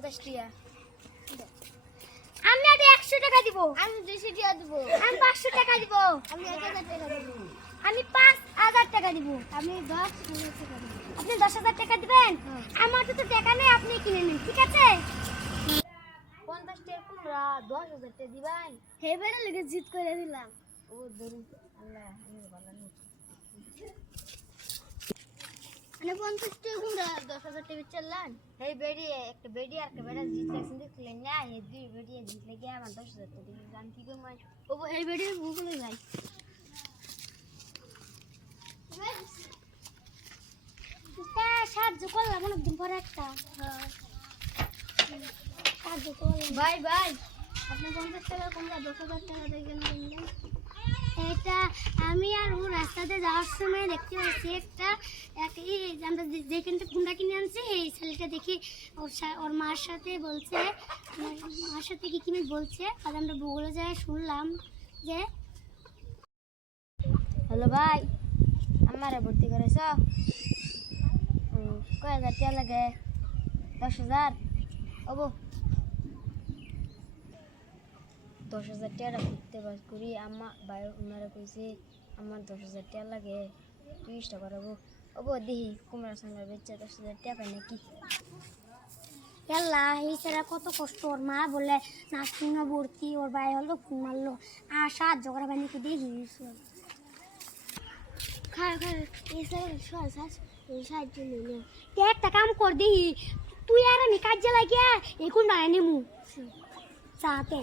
50 টাকা। আমি আগে 100 টাকা দিব। আমি 200 টাকা দিব। আমি 500 টাকা দিব। আমি 1000 টাকা দিব। আমি 5000 টাকা দিব। আমি 10,000 টাকা দিব। আপনি 10,000 টাকা দিবেন? হ্যাঁ। আমার তো টাকা নেই, আপনি কিনে নিন, ঠিক আছে? 50 টাকা কুমড়া 10,000 টাকা দিবেন? হেবের লেগে জিত করে দিলাম। ও ধরুন আল্লাহ আমি ভালো নেই। মানে 50 টাকা কুমড়া 10,000 টাকা চালান। এই বেডি একটা বেডি আর একটা বেডা জিত লাগছেন দেখলেন না? এই দুই বেডি জিত লাগে আমার 10,000 টাকা দিবেন। জান কি গো মাই? ও এই বেডির ভুগুলো ভাই। সাহায্য করলাম অনেকদিন পরে একটা। সাহায্য করলাম। ভাই ভাই আপনি 50 টাকা কুমড়া 10,000 টাকা দিয়ে কেন কিনলেন? এটা আমি আর ও রাস্তাতে যাওয়ার সময় দেখতে পাচ্ছি একটা আমরা যেখানটা কুমড়া কিনে আনছি এই ছেলেটা দেখি ওর মার সাথে বলছে, মার সাথে কি কিনে বলছে, আর আমরা বগুড়া যায় শুনলাম যে হ্যালো ভাই আমারে ভর্তি করেছ? কয় হাজার টাকা লাগে? 10,000? ওবো 10,000 টাকা ঘুরতে বাস করি। আমার ভাই ওনারা কইছে আমার 10,000 টাকা লাগে, 30 টাকা রাখবো। ওবো দেখি কুমড়া সামনে বেচে 10,000 টাকা পাই নাকি। আল্লাহ এই ছেলেরা কত কষ্ট, ওর মা বলে নার্সিংহোমে ভর্তি, ওর ভাই হলো ফোন মারলো আর সাহায্য করা বানি কি দেখি খায় খায় এই সাহায্য নিলে একটা কাম কর দিহি, তুই আর আমি কাজে লাগিয়া এখন বানাই নেমু চাতে।